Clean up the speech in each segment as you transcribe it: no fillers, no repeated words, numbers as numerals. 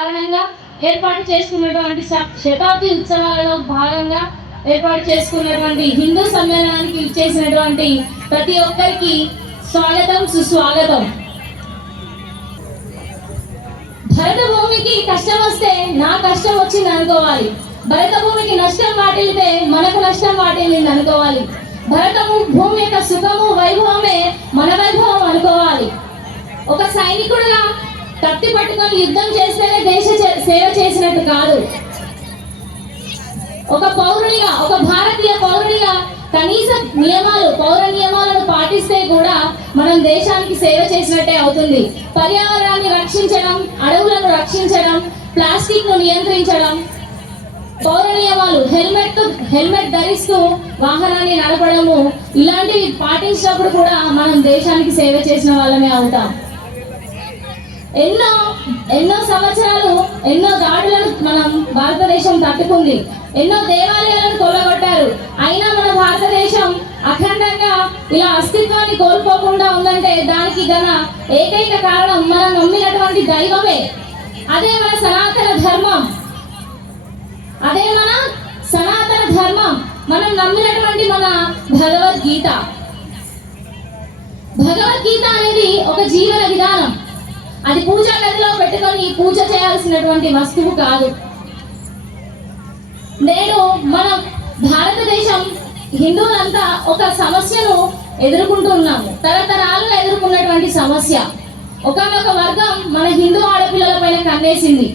కారణంగా ఏర్పాటు చేసుకున్నటువంటి శతాబ్ది ఉత్సవాలలో భాగంగా ఏర్పాటు చేసుకున్నటువంటి హిందూ సమ్మేళనానికి ఇచ్చేసినటువంటి ప్రతి ఒక్కరికి స్వాగతం, సుస్వాగతం. భరత భూమికి కష్టం వస్తే నా కష్టం వచ్చింది అనుకోవాలి. భరత భూమికి నష్టం వాటిల్లితే మనకు నష్టం వాటిల్లింది అనుకోవాలి. భరత భూమి యొక్క సుఖము వైభవమే మన వైభవం అనుకోవాలి. ఒక సైనికుడుగా కత్తి పట్టుకొని యుద్ధం చేస్తేనే దేశ సేవ చేసినట్టు కాదు. ఒక పౌరునిగా, ఒక భారతీయ పౌరునిగా కనీస పౌర నియమాలను పాటిస్తే కూడా మనం దేశానికి సేవ చేసినట్టే అవుతుంది. పర్యావరణాన్ని రక్షించడం, అడవులను రక్షించడం, ప్లాస్టిక్ ను నియంత్రించడం, పౌర నియమాలు, హెల్మెట్ ధరిస్తూ వాహనాన్ని నడపడము, ఇలాంటివి పాటించినప్పుడు కూడా మనం దేశానికి సేవ చేసిన వాళ్ళమే అవుతాం. ఎన్నో సంవత్సరాలు ఎన్నో దాడులను మనం భారతదేశం తట్టుకుంది. ఎన్నో దేవాలయాలను కొల్లగొట్టారు. అయినా మన భారతదేశం అఖండంగా ఇలా అస్తిత్వాన్ని కోల్పోకుండా ఉందంటే దానికి గల ఏకైక కారణం మనం నమ్మినటువంటి దైవమే. అదే మన సనాతన ధర్మం. మనం నమ్మినటువంటి మన భగవద్గీత అనేది ఒక జీవన విధానం. అది పూజా గదిలో పెట్టుకొని పూజ చేయాల్సినటువంటి వస్తువు కాదు. మన భారతదేశం హిందువులంతా ఒక సమస్యను ఎదుర్కొంటున్నాము. తరతరాలుగా ఎదుర్కొన్నటువంటి సమస్య. ఒకనొక వర్గం మన హిందూ ఆడపిల్లల పైన కన్నేసింది.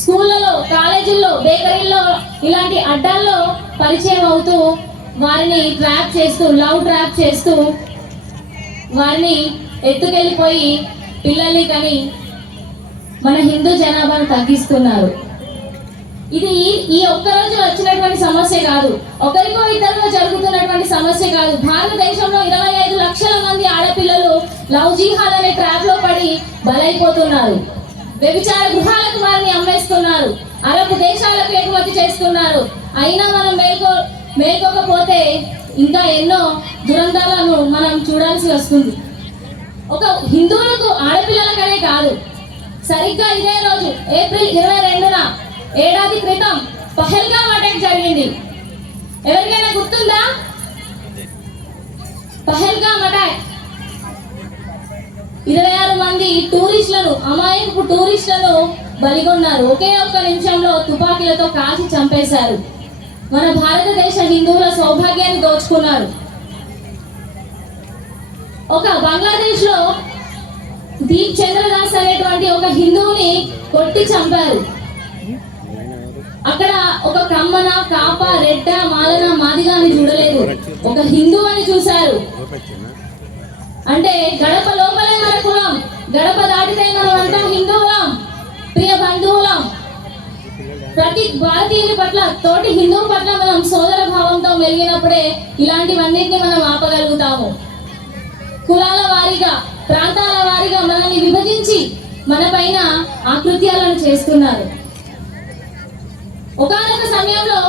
స్కూళ్ళలో, కాలేజీల్లో, బేకరీల్లో ఇలాంటి అడ్డాల్లో పరిచయం అవుతూ వారిని లవ్ ట్రాప్ చేస్తూ వారిని ఎత్తుకెళ్ళిపోయి పిల్లల్ని కని మన హిందూ జనాభాను తగ్గిస్తున్నారు. ఇది ఈ ఒక్కరోజు వచ్చినటువంటి సమస్య కాదు. ఒకరికో ఇద్దరికో జరుగుతున్నటువంటి సమస్య కాదు. భారతదేశంలో 25 లక్షల మంది ఆడపిల్లలు లవ్ జిహాద్ అనే ట్రాప్ లో పడి బలైపోతున్నారు. వ్యభిచార గృహాలకు వారిని అమ్మేస్తున్నారు. అరబ్ దేశాలకు ఎగుమతి చేస్తున్నారు. అయినా మనం మేల్కోకపోతే ఇంకా ఎన్నో దురంతాలను మనం చూడాల్సి వస్తుంది. ఒక హిందువులకు, ఆడపిల్లలకనే కాదు, సరిగ్గా ఇదే రోజు ఏప్రిల్ 22న ఏడాది క్రితం పహల్గామ్ అటాక్ జరిగింది. ఎవరికైనా గుర్తుందా? పహల్గామ్ అటాక్ 26 మంది అమాయకపు టూరిస్టులను బలిగొన్నారు. ఒకే ఒక్క నిమిషంలో తుపాకీలతో కాల్చి చంపేశారు. మన భారతదేశ హిందువుల సౌభాగ్యాన్ని దోచుకున్నారు. ఒక బంగ్లాదేశ్ లో దీప్ చంద్రదాస్ అనేటువంటి ఒక హిందువుని కొట్టి చంపారు. అక్కడ ఒక కమ్మన, కాప, రెడ్డ, మాలన, మాదిగా అని చూడలేదు, ఒక హిందూ అని చూశారు. అంటే గడప లోపలే మన కులం, గడప దాటితే మనం అంతా హిందువులం, ప్రియ బంధువులం. ప్రతి భారతీయుని పట్ల, తోటి హిందువు పట్ల మనం సోదర భావంతో మెలిగినప్పుడే ఇలాంటివన్నిటిని మనం ఆపగలుగుతాము. కులాల వారీగా, ప్రాంతాల వారీగా మనల్ని విభజించి మన పైన ఆకృత్యాలను చేస్తున్నారు. ఒకానొక సమయంలో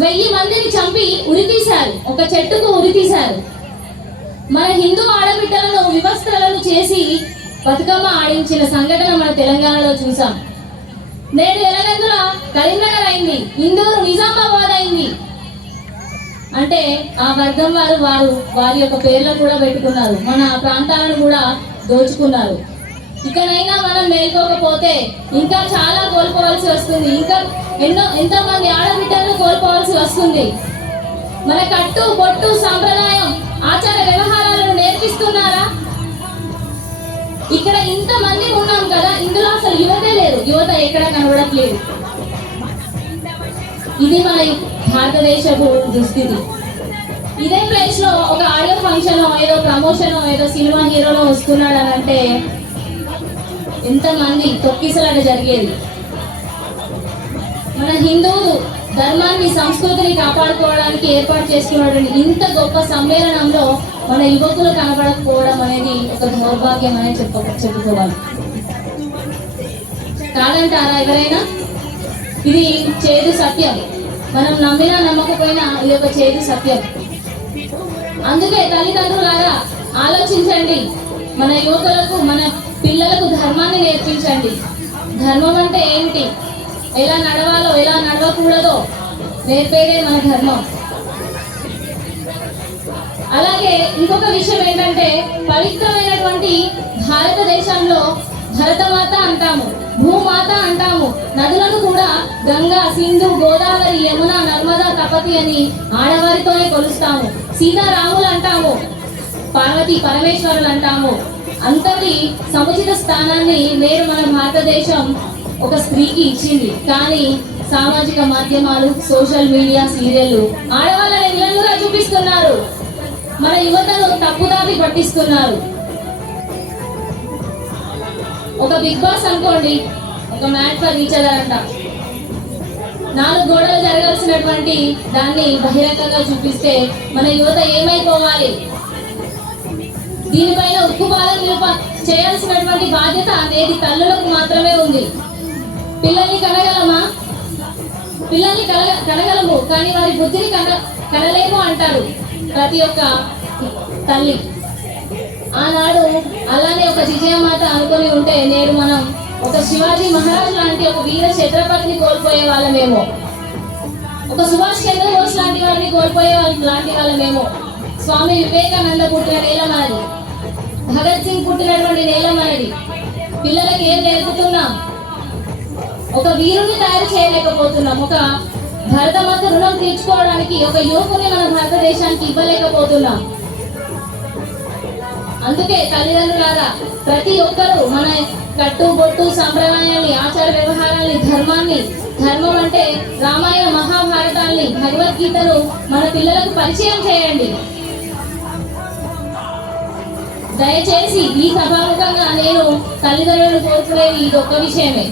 1000 మందిని చంపి ఉరితీశారు, ఒక చెట్టుకు ఉరితీశారు. మన హిందూ ఆడబిడ్డలను వివస్త్రలను చేసి బతుకమ్మ ఆడించిన సంఘటన మన తెలంగాణలో చూసాం. నేడు ఎలగందుల కరీంనగర్ అయింది, ఇందూరు నిజామాబాద్ అయింది. అంటే ఆ వర్గం వారి యొక్క పేర్లను కూడా పెట్టుకున్నారు, మన ప్రాంతాలను కూడా దోచుకున్నారు. ఇకనైనా మనం మేల్కోకపోతే ఇంకా చాలా కోల్పోవాల్సి వస్తుంది. ఇంకా ఎంతోమంది ఆడబిడ్డలను కోల్పోవాల్సి వస్తుంది. మన కట్టు, బొట్టు, సంప్రదాయం, ఆచార వ్యవహారాలను నేర్పిస్తున్నారా? ఇక్కడ ఇంతమంది ఉన్నాం కదా, ఇందులో అసలు యువతే లేదు. యువత ఎక్కడ కనబడట్లేదు. ఇది మన భారతదేశపు దుస్థితి. ఇదే ప్లేస్ లో ఒక ఆడియో ఫంక్షన్ ఏదో ప్రమోషన్ ఏదో సినిమా హీరోలో వస్తున్నాడు అని అంటే ఎంతమంది తొక్కిసలాట జరిగేది. మన హిందువులు ధర్మాన్ని సంస్కృతిని కాపాడుకోవడానికి ఏర్పాటు చేసుకున్నటువంటి ఇంత గొప్ప సమ్మేళనంలో మన యువకులు కనబడకపోవడం అనేది ఒక దౌర్భాగ్యం అని చెప్పుకోవాలి. కాదంటారా ఎవరైనా? ఇది చేదు సత్యం. మనం నమ్మినా నమ్మకపోయినా ఇది ఒక చేదు సత్యం. అందుకే తల్లిదండ్రులారా ఆలోచించండి, మన యువకులకు మన పిల్లలకు ధర్మాన్ని నేర్పించండి. ధర్మం అంటే ఏమిటి, ఎలా నడవాలో ఎలా నడవకూడదో నేర్పేదే మన ధర్మం. అలాగే ఇంకొక విషయం ఏంటంటే పవిత్రమైనటువంటి భారతదేశంలో భరతమాత అంటాము, భూమాత అంటాము, నదులను కూడా గంగా, సింధు, గోదావరి, యమున, నర్మదా, తపతి అని ఆడవారితోనే కొలుస్తాము. సీతారాములు అంటాము, పార్వతి పరమేశ్వరులు అంటాము. అంతటి సముచిత స్థానాన్ని నేడు మన భారతదేశం ఒక స్త్రీకి ఇచ్చింది. కానీ సామాజిక మాధ్యమాలు, సోషల్ మీడియా, సీరియళ్లు ఆడవాళ్ళని విలన్లుగా చూపిస్తున్నారు. మన యువతను తప్పుదారి పట్టిస్తున్నారు. ఒక బిగ్ బాస్ అనుకోండి, ఒక మ్యాచ్ ఫర్ ఈచ్ అదర్ అంట. 4 గోడలు జరగాల్సినటువంటి దాన్ని బహిరంగంగా చూపిస్తే మన యువత ఏమైపోవాలి? దీనిపైన ఉక్కుపాదం చేయాల్సినటువంటి బాధ్యత అనేది తల్లులకు మాత్రమే ఉంది. పిల్లల్ని కనగలమా? పిల్లల్ని కనగలము, కానీ వారి బుద్ధిని కనలేము అంటారు ప్రతి ఒక్క తల్లి. ఆనాడు అలానే ఒక విజయమాత అనుకొని ఉంటే నేడు మనం ఒక శివాజీ మహారాజ్ లాంటి ఒక వీర ఛత్రపతిని కోల్పోయే వాళ్ళమేమో, ఒక సుభాష్ చంద్రబోస్ లాంటి వారిని కోల్పోయే లాంటి వాళ్ళమేమో. స్వామి వివేకానంద పుట్టిన నేల మనది, భగత్ సింగ్ పుట్టినటువంటి నేల మనది. పిల్లలకి ఏం నేర్పుతున్నాం? ఒక వీరుని తయారు చేయలేకపోతున్నాం. ఒక భరతమాత రుణం తీర్చుకోవడానికి ఒక యువకుని మన భారతదేశానికి ఇవ్వలేకపోతున్నాం. అందుకే తల్లిదండ్రులారా ప్రతి ఒక్కరూ మన కట్టుబొట్టు సంప్రదాయాన్ని, ఆచార వ్యవహారాన్ని, ధర్మం అంటే రామాయణ మహాభారతాల్ని, భగవద్గీతను మన పిల్లలకు పరిచయం చేయండి. దయచేసి ఈ సభాముఖంగా నేను తల్లిదండ్రులను కోరుకునేది ఇది ఒక్క విషయమే.